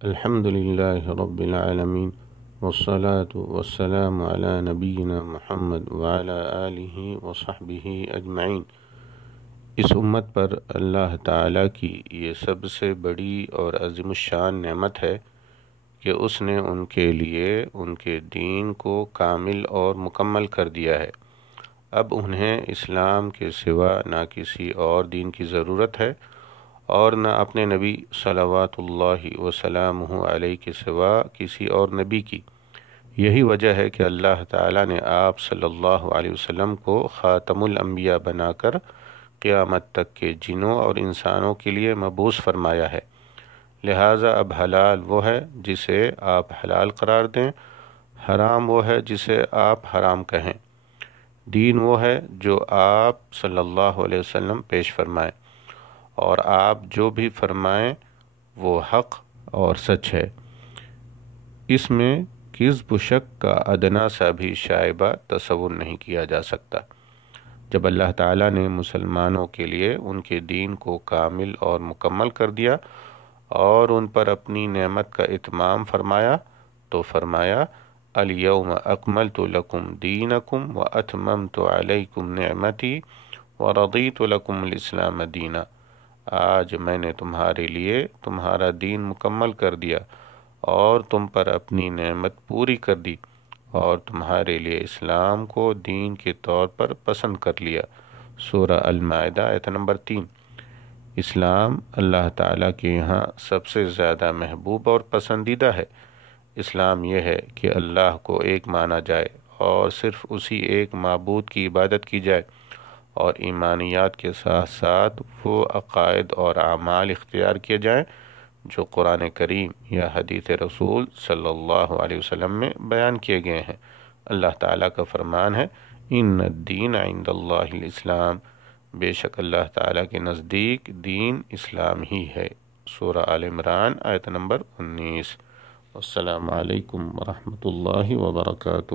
الحمد لله رب العالمين والصلاة والسلام على نبينا محمد وعلى آله وصحبه أجمعین۔ اس امت پر اللہ تعالیٰ کی یہ سب سے بڑی اور عظیم الشان نعمت ہے کہ اس نے ان کے لیے ان کے دین کو کامل اور مکمل کر دیا ہے۔ اب انہیں اسلام کے سوا نہ کسی اور دین کی ضرورت ہے اور نہ اپنے نبی صلوات اللہ وسلامہ علیہ کے سوا کسی اور نبی کی۔ یہی وجہ ہے کہ اللہ تعالیٰ نے آپ صلی اللہ علیہ وسلم کو خاتم الانبیاء بنا کر قیامت تک کے جنوں اور انسانوں کے لیے مبعوث فرمایا ہے۔ لہٰذا اب حلال وہ ہے جسے آپ حلال قرار دیں، حرام وہ ہے جسے آپ حرام کہیں، دین وہ ہے جو آپ صلی اللہ علیہ وسلم پیش فرمائیں، اور آپ جو بھی فرمائیں وہ حق اور سچ ہے۔ اس میں کذب و شک کا ادنا سا بھی شائبہ تصور نہیں کیا جا سکتا۔ جب اللہ تعالیٰ نے مسلمانوں کے لیے ان کے دین کو کامل اور مکمل کر دیا اور ان پر اپنی نعمت کا اتمام فرمایا تو فرمایا الیوم اکملت لکم دینکم واتممت علیکم نعمتی ورضیت لکم الاسلام دینا۔ آج میں نے تمہارے لیے تمہارا دین مکمل کر دیا اور تم پر اپنی نعمت پوری کر دی اور تمہارے لیے اسلام کو دین کے طور پر پسند کر لیا۔ سورہ المائدہ آیت نمبر 3۔ اسلام اللہ تعالیٰ کے یہاں سب سے زیادہ محبوب اور پسندیدہ ہے۔ اسلام یہ ہے کہ اللہ کو ایک مانا جائے اور صرف اسی ایک معبود کی عبادت کی جائے، اور ایمانیات کے ساتھ ساتھ وہ عقائد اور اعمال اختیار کیے جائیں جو قرآن کریم یا حدیث رسول صلی اللہ علیہ وسلم میں بیان کیے گئے ہیں۔ اللہ تعالیٰ کا فرمان ہے ان الدین عند اللہ الاسلام، بے شک اللہ تعالیٰ کے نزدیک دین اسلام ہی ہے۔ سورہ آل عمران آیت نمبر 19۔ السلام علیکم ورحمۃ اللہ وبرکاتہ۔